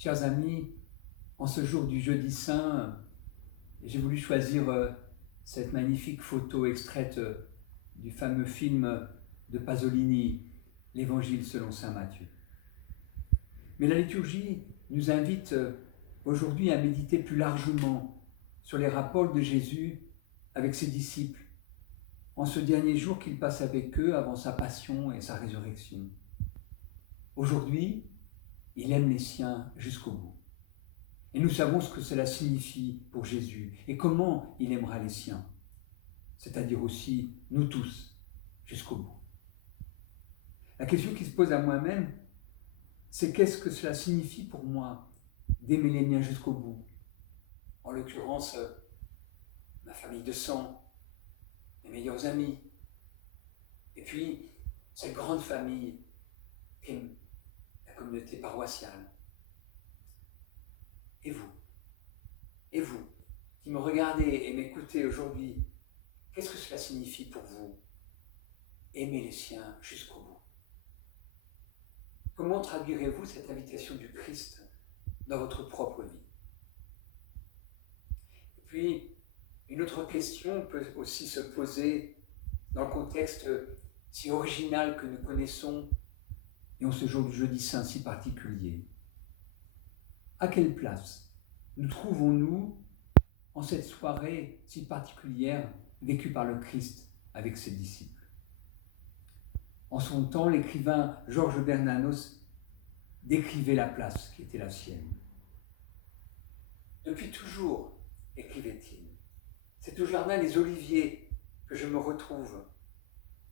Chers amis, en ce jour du jeudi saint, j'ai voulu choisir cette magnifique photo extraite du fameux film de Pasolini, l'Évangile selon saint Matthieu. Mais la liturgie nous invite aujourd'hui à méditer plus largement sur les rapports de Jésus avec ses disciples, en ce dernier jour qu'il passe avec eux avant sa passion et sa résurrection. Aujourd'hui, il aime les siens jusqu'au bout. Et nous savons ce que cela signifie pour Jésus et comment il aimera les siens, c'est-à-dire aussi nous tous, jusqu'au bout. La question qui se pose à moi-même, c'est qu'est-ce que cela signifie pour moi d'aimer les miens jusqu'au bout? En l'occurrence, ma famille de sang, mes meilleurs amis, et puis cette grande famille qu'est la communauté paroissiale. Et vous? Et vous, qui me regardez et m'écoutez aujourd'hui, qu'est-ce que cela signifie pour vous? Aimer les siens jusqu'au bout. Comment traduirez-vous cette invitation du Christ dans votre propre vie? Et puis, une autre question peut aussi se poser dans le contexte si original que nous connaissons et en ce jour du jeudi saint si particulier. À quelle place nous trouvons-nous en cette soirée si particulière vécue par le Christ avec ses disciples? En son temps, l'écrivain Georges Bernanos décrivait la place qui était la sienne. Depuis toujours, écrivait-il, c'est au jardin des Oliviers que je me retrouve.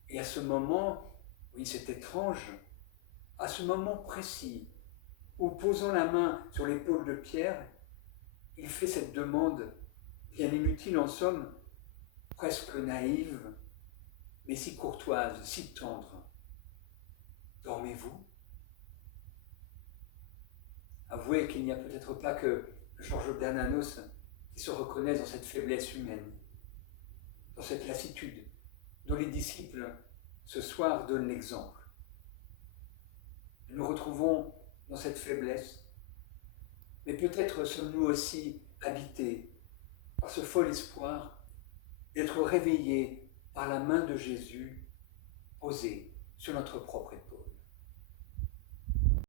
Et à ce moment, oui, c'est étrange, à ce moment précis, où posant la main sur l'épaule de Pierre, il fait cette demande, bien inutile en somme, presque naïve, mais si courtoise, si tendre. Dormez-vous? Avouez qu'il n'y a peut-être pas que Georges Bernanos qui se reconnaisse dans cette faiblesse humaine, dans cette lassitude dont les disciples ce soir donnent l'exemple. Nous nous retrouvons dans cette faiblesse, mais peut-être sommes-nous aussi habités par ce fol espoir d'être réveillés par la main de Jésus posée sur notre propre épaule.